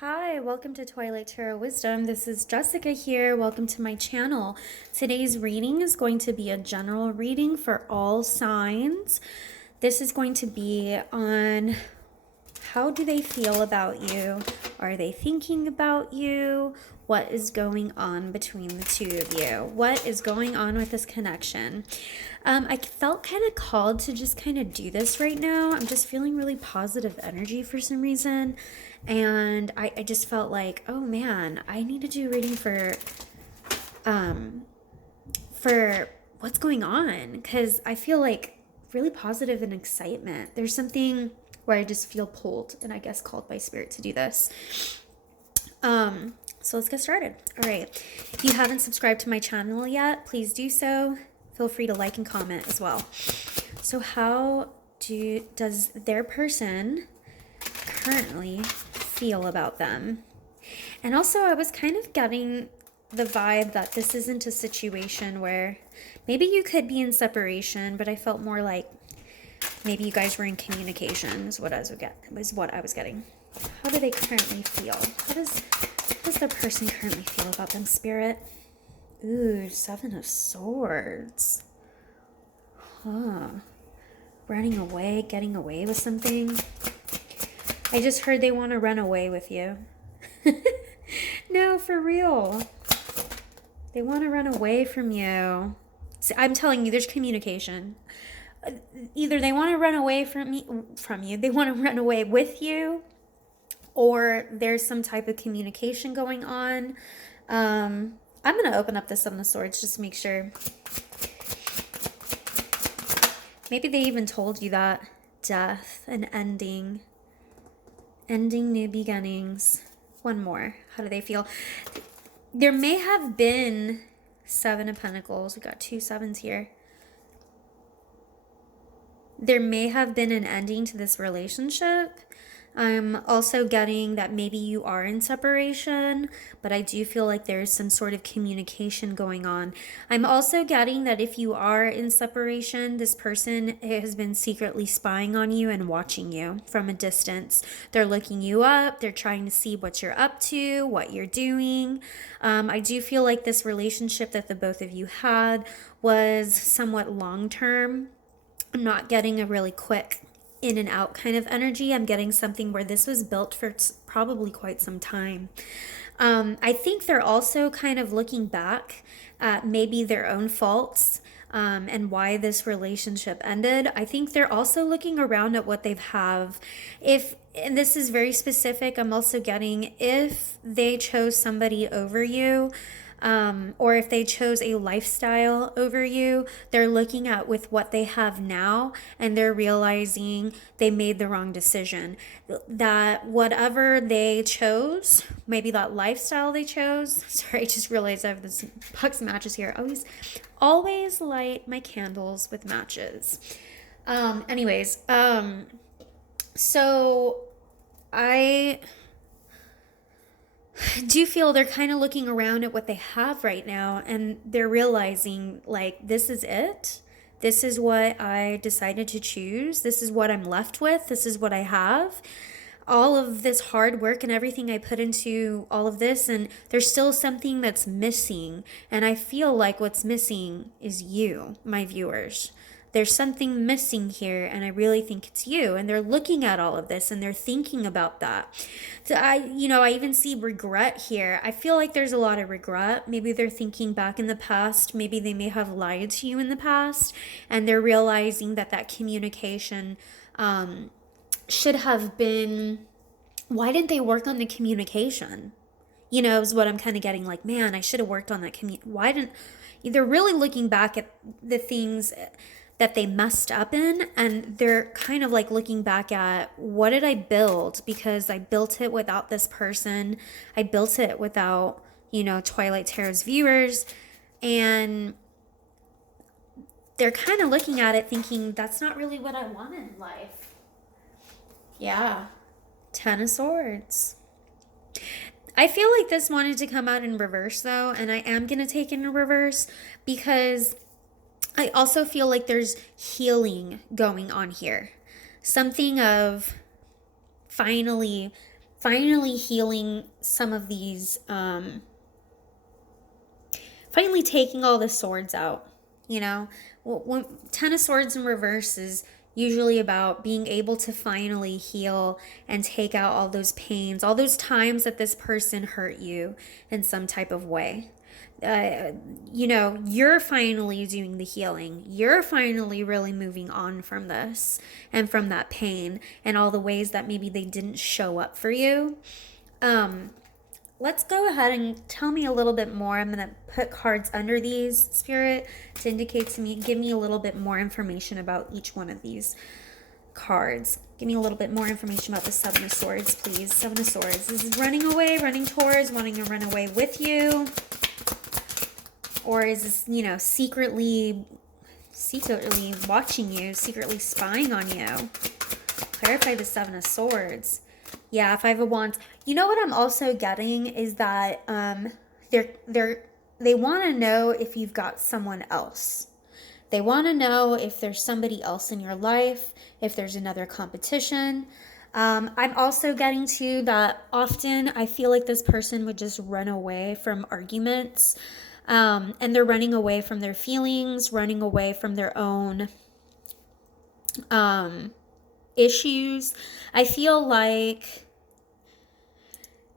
Hi, welcome to Twilight Tarot Wisdom. This is Jessica here. Welcome to my channel. Today's reading is going to be a general reading for all signs. This is going to be on how do they feel about you? Are they thinking about you? What is going on between the two of you? What is going on with this connection? I felt kind of called to just kind of do this right now. I'm just feeling really positive energy for some reason. And I just felt like, oh man, I need to do a reading for what's going on. Because I feel like really positive and excitement. There's something where I just feel pulled and I guess called by spirit to do this. So let's get started. All right. If you haven't subscribed to my channel yet, please do so. Feel free to like and comment as well. So how does their person currently feel about them? And also I was kind of getting the vibe that this isn't a situation where maybe you could be in separation, but I felt more like maybe you guys were in communication is what I was getting. How do they currently feel? How does the person currently feel about them, Spirit? Ooh, 7 of Swords. Huh. Running away, getting away with something. I just heard they want to run away with you. No, for real. They want to run away from you. See, I'm telling you, there's communication. Either they want to run away from you, they want to run away with you, or there's some type of communication going on. I'm going to open up the 7 of Swords just to make sure. Maybe they even told you that. Death, an ending, new beginnings. One more. How do they feel? There may have been 7 of Pentacles. We got 2 7s here. There may have been an ending to this relationship. I'm also getting that maybe you are in separation, but I do feel like there's some sort of communication going on. I'm also getting that if you are in separation, this person has been secretly spying on you and watching you from a distance. They're looking you up. They're trying to see what you're up to, what you're doing. I do feel like this relationship that the both of you had was somewhat long-term. I'm not getting a really quick in and out kind of energy. I'm getting something where this was built for probably quite some time. I think they're also kind of looking back at maybe their own faults and why this relationship ended. I think they're also looking around at what they have. And this is very specific, I'm also getting if they chose somebody over you, or if they chose a lifestyle over you, they're looking at with what they have now and they're realizing they made the wrong decision. That whatever they chose, maybe that lifestyle they chose, sorry, I just realized I have this box of matches here. Always light my candles with matches. So I do feel they're kind of looking around at what they have right now and they're realizing like, this is it. This is what I decided to choose. This is what I'm left with. This is what I have. All of this hard work and everything I put into all of this, and there's still something that's missing. And I feel like what's missing is you, my viewers. There's something missing here, and I really think it's you. And they're looking at all of this and they're thinking about that. So I even see regret here. I feel like there's a lot of regret. Maybe they're thinking back in the past. Maybe they may have lied to you in the past, and they're realizing that communication should have been. Why didn't they work on the communication? Is what I'm kind of getting, like, man, I should have worked on that why didn't. They're really looking back at the things that they messed up in, and they're kind of like looking back at, what did I build? Because I built it without this person. I built it without, Twilight Tarot's viewers. And they're kind of looking at it thinking, that's not really what I want in life. Yeah. 10 of Swords. I feel like this wanted to come out in reverse though, and I am going to take it in reverse because I also feel like there's healing going on here. Something of finally finally healing some of these, finally taking all the swords out. You know, when Ten of Swords in reverse is usually about being able to finally heal and take out all those pains, all those times that this person hurt you in some type of way. You know, you're finally doing the healing. You're finally really moving on from this and from that pain and all the ways that maybe they didn't show up for you. Let's go ahead and tell me a little bit more. I'm going to put cards under these, Spirit, to indicate to me, give me a little bit more information about each one of these cards. Give me a little bit more information about the Seven of Swords, please. Seven of Swords. This is running away, running towards, wanting to run away with you. Or is this, you know, secretly watching you, secretly spying on you? Clarify the Seven of Swords. Yeah, Five of Wands. You know what I'm also getting is that they want to know if you've got someone else. They want to know if there's somebody else in your life, if there's another competition. I'm also getting to that often I feel like this person would just run away from arguments. And they're running away from their feelings, running away from their own issues. I feel like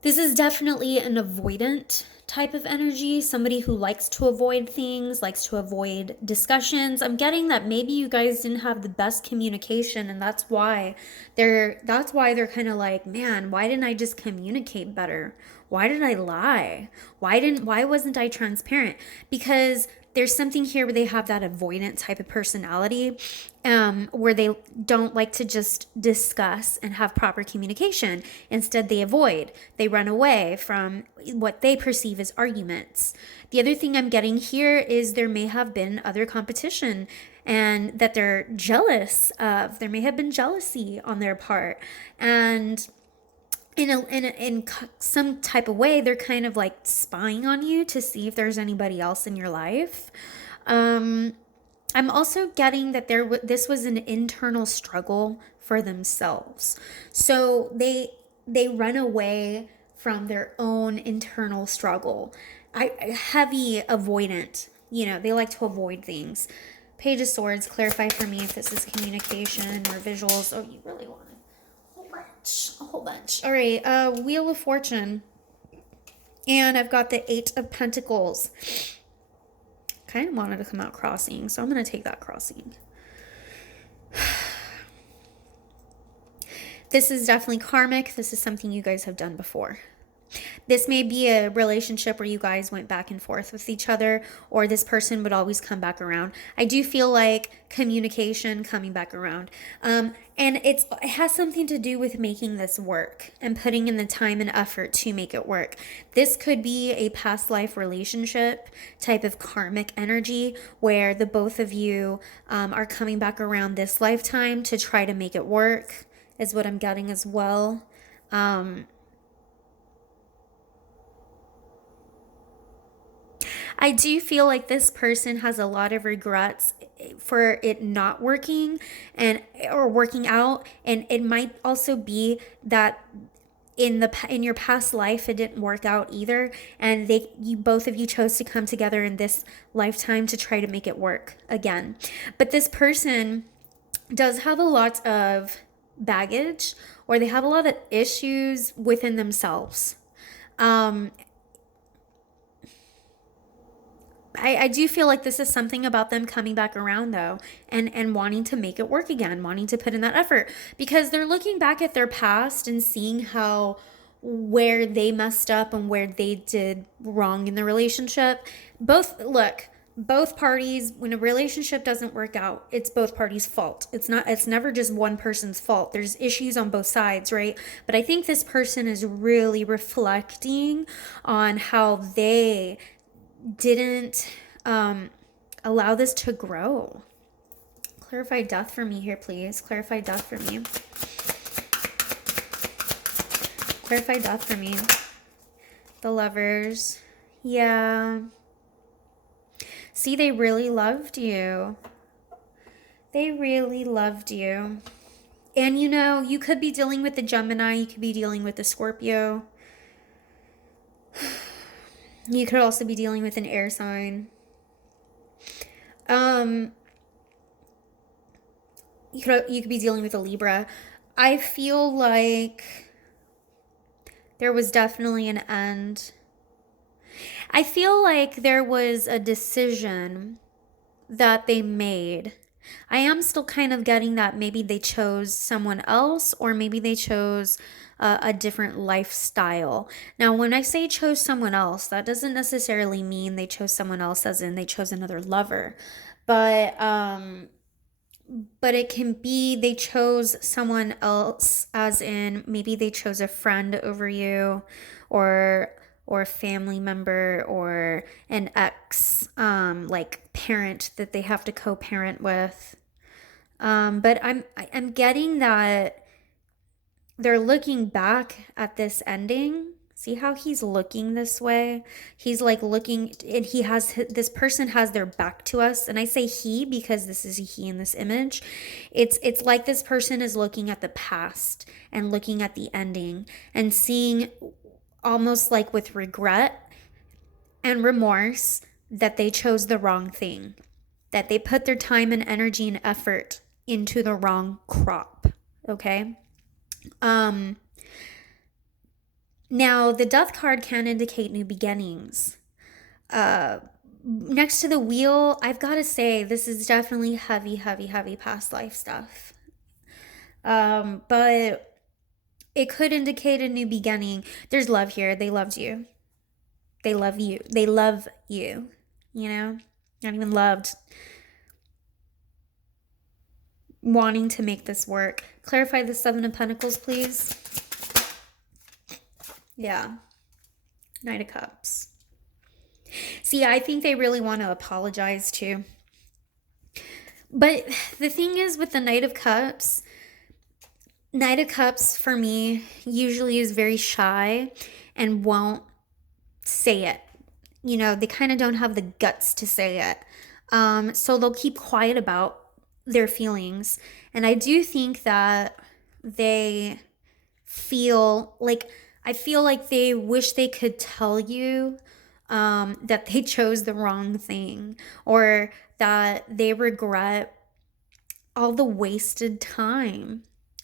this is definitely an avoidant type of energy, somebody who likes to avoid things, likes to avoid discussions. I'm getting that maybe you guys didn't have the best communication, and that's why they're kind of like, man, why didn't I just communicate better? Why did I lie? Why wasn't I transparent? Because there's something here where they have that avoidant type of personality, where they don't like to just discuss and have proper communication. Instead, they avoid. They run away from what they perceive as arguments. The other thing I'm getting here is there may have been other competition and that they're jealous of. There may have been jealousy on their part. And in some type of way, they're kind of like spying on you to see if there's anybody else in your life. I'm also getting that this was an internal struggle for themselves. So they run away from their own internal struggle. Heavy avoidant, you know, they like to avoid things. Page of Swords, clarify for me if this is communication or visuals. Oh, you really want a whole bunch. All right, Wheel of Fortune. And I've got the Eight of Pentacles. Kind of wanted to come out crossing, so I'm going to take that crossing. This is definitely karmic. This is something you guys have done before. This may be a relationship where you guys went back and forth with each other, or this person would always come back around. I do feel like communication coming back around. And it has something to do with making this work and putting in the time and effort to make it work. This could be a past life relationship type of karmic energy where the both of you are coming back around this lifetime to try to make it work, is what I'm getting as well. I do feel like this person has a lot of regrets for it not working or working out, and it might also be that in your past life it didn't work out either, and both of you chose to come together in this lifetime to try to make it work again. But this person does have a lot of baggage, or they have a lot of issues within themselves. I do feel like this is something about them coming back around, though, and wanting to make it work again, wanting to put in that effort, because they're looking back at their past and seeing where they messed up and where they did wrong in the relationship. Both parties, when a relationship doesn't work out, it's both parties' fault. It's never just one person's fault. There's issues on both sides, right? But I think this person is really reflecting on how they didn't allow this to grow. Clarify death for me here, please. Clarify death for me. Clarify death for me. The Lovers. Yeah. See, they really loved you. They really loved you. And you know, you could be dealing with the Gemini, you could be dealing with the Scorpio. You could also be dealing with an air sign. Um, you could be dealing with a Libra. I feel like there was definitely an end. I feel like there was a decision that they made. I am still kind of getting that maybe they chose someone else, or maybe they chose a different lifestyle. Now, when I say chose someone else, that doesn't necessarily mean they chose someone else as in they chose another lover. But it can be they chose someone else as in maybe they chose a friend over you, or a family member, or an ex like parent that they have to co-parent with. But I'm getting that they're looking back at this ending. See how he's looking this way? He's like looking, and this person has their back to us. And I say he because this is a he in this image. It's like this person is looking at the past and looking at the ending and seeing almost like with regret and remorse that they chose the wrong thing, that they put their time and energy and effort into the wrong crop. Okay? Now, the Death card can indicate new beginnings. Next to the Wheel, I've got to say, this is definitely heavy, heavy, heavy past life stuff. But it could indicate a new beginning. There's love here. They loved you. They love you. They love you. You know? Not even loved. Wanting to make this work. Clarify the Seven of Pentacles, please. Yeah. Knight of Cups. See, I think they really want to apologize too. But the thing is with the Knight of Cups for me usually is very shy and won't say it. You know, they kind of don't have the guts to say it. So they'll keep quiet about their feelings. And I do think that they feel like, I feel like they wish they could tell you that they chose the wrong thing, or that they regret all the wasted time.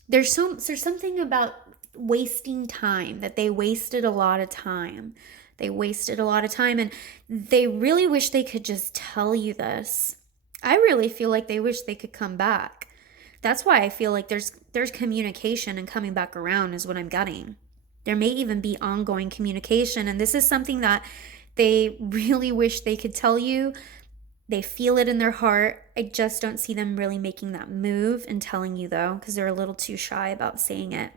There's something about wasting time, that they wasted a lot of time. They wasted a lot of time, and they really wish they could just tell you this. I really feel like they wish they could come back. That's why I feel like there's communication and coming back around is what I'm getting. There may even be ongoing communication, and this is something that they really wish they could tell you. They feel it in their heart. I just don't see them really making that move and telling you, though, because they're a little too shy about saying it.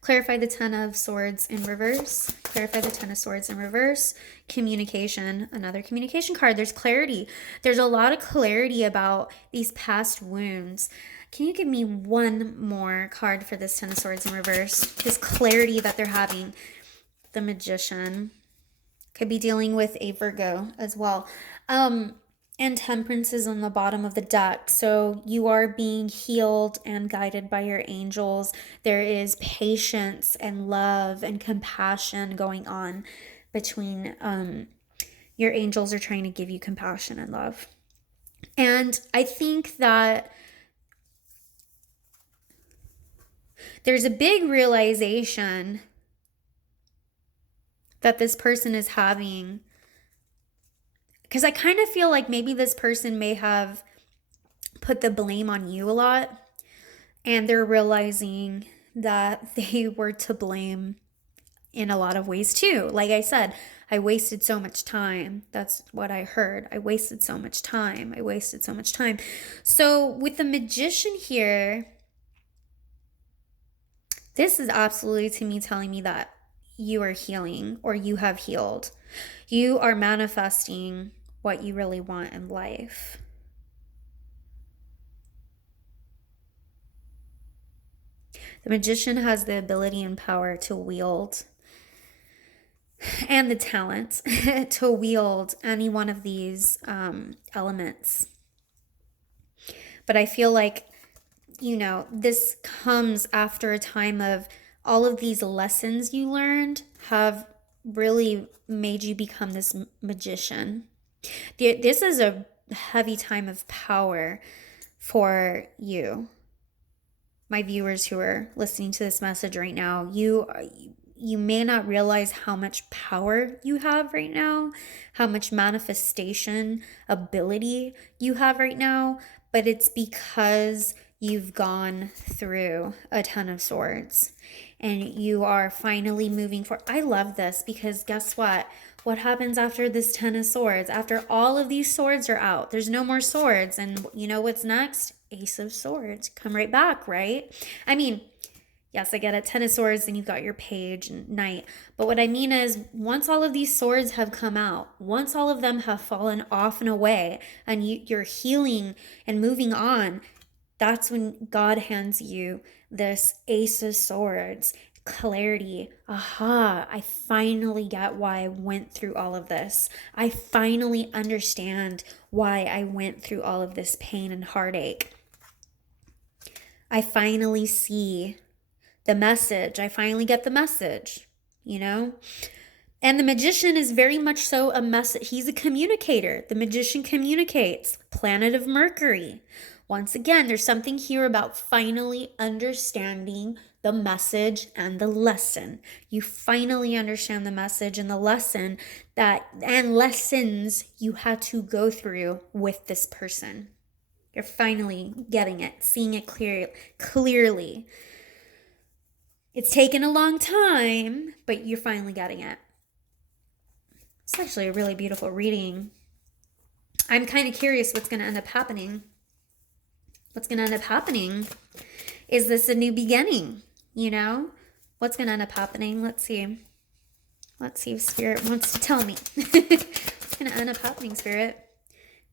Clarify the Ten of Swords in reverse. Clarify the Ten of Swords in reverse. Communication. Another communication card. There's clarity. There's a lot of clarity about these past wounds. Can you give me one more card for this Ten of Swords in reverse? This clarity that they're having. The Magician. Could be dealing with a Virgo as well. And Temperance is on the bottom of the deck. So you are being healed and guided by your angels. There is patience and love and compassion going on between your angels are trying to give you compassion and love. And I think that there's a big realization that this person is having, because I kind of feel like maybe this person may have put the blame on you a lot, and they're realizing that they were to blame in a lot of ways too. Like I said, I wasted so much time. That's what I heard. I wasted so much time. I wasted so much time. So with the Magician here, this is absolutely to me telling me that you are healing, or you have healed. You are manifesting what you really want in life. The Magician has the ability and power to wield, and the talent to wield any one of these elements. But I feel like you know, this comes after a time of all of these lessons you learned have really made you become this magician. This is a heavy time of power for you, my viewers who are listening to this message right now. You may not realize how much power you have right now, how much manifestation ability you have right now, but it's because you've gone through a Ten of Swords and you are finally moving forward. I love this because guess what? What happens after this Ten of Swords? After all of these swords are out, there's no more swords. And you know what's next? Ace of Swords. Come right back, right? I mean, yes, I get it. Ten of Swords, and you've got your page and knight. But what I mean is, once all of these swords have come out, once all of them have fallen off and away, and you're healing and moving on, that's when God hands you this Ace of Swords. Clarity. Aha, I finally get why I went through all of this. I finally understand why I went through all of this pain and heartache. I finally see the message. I finally get the message, you know? And the magician is very much so a message. He's a communicator. The magician communicates. Planet of Mercury. Once again, there's something here about finally understanding the message and the lesson. You finally understand the message and the lesson and lessons you had to go through with this person. You're finally getting it, seeing it clearly. It's taken a long time, but you're finally getting it. It's actually a really beautiful reading. I'm kind of curious what's going to end up happening. What's going to end up happening? Is this a new beginning? You know? What's going to end up happening? Let's see. Let's see if Spirit wants to tell me. What's going to end up happening, Spirit?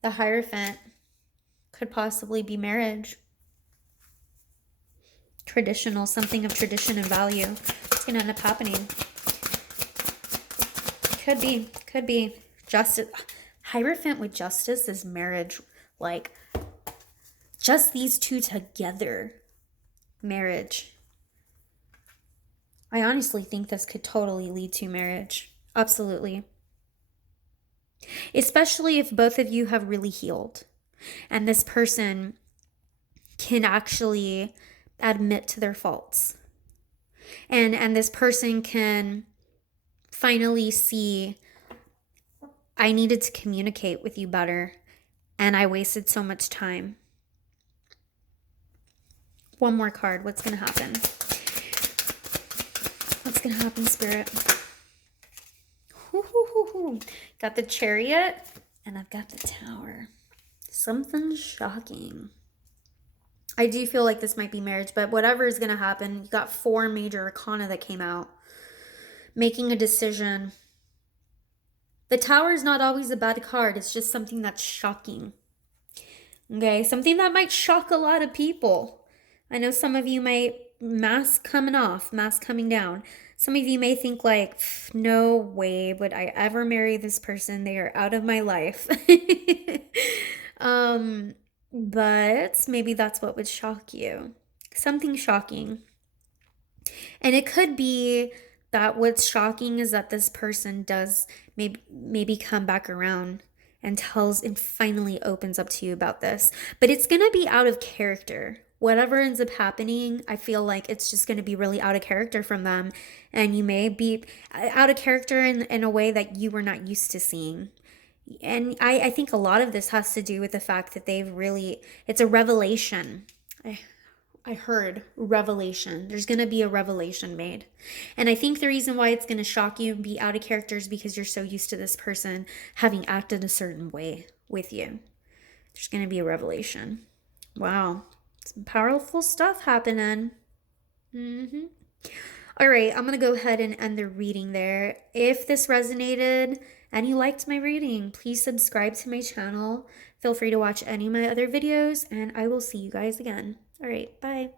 The Hierophant could possibly be marriage. Traditional, something of tradition and value. What's going to end up happening? Could be. Justice. Hierophant with justice is marriage. Like, just these two together. Marriage. I honestly think this could totally lead to marriage. Absolutely. Especially if both of you have really healed. And this person can actually admit to their faults. And this person can finally see, I needed to communicate with you better, and I wasted so much time. One more card. What's going to happen? What's going to happen, Spirit? Got the Chariot, and I've got the Tower. Something shocking. I do feel like this might be marriage, but whatever is going to happen, you got 4 major arcana that came out. Making a decision. The Tower is not always a bad card. It's just something that's shocking. Okay, something that might shock a lot of people. I know some of you might, mask coming off, mask coming down. Some of you may think like, no way would I ever marry this person. They are out of my life. But maybe that's what would shock you. Something shocking. And it could be that what's shocking is that this person does maybe come back around and tells and finally opens up to you about this. But it's going to be out of character. Whatever ends up happening, I feel like it's just going to be really out of character from them. And you may be out of character in a way that you were not used to seeing. And I think a lot of this has to do with the fact that it's a revelation. I heard revelation. There's going to be a revelation made. And I think the reason why it's going to shock you and be out of character is because you're so used to this person having acted a certain way with you. There's going to be a revelation. Wow. Some powerful stuff happening. All right, I'm going to go ahead and end the reading there. If this resonated and you liked my reading, please subscribe to my channel. Feel free to watch any of my other videos, and I will see you guys again. All right, bye.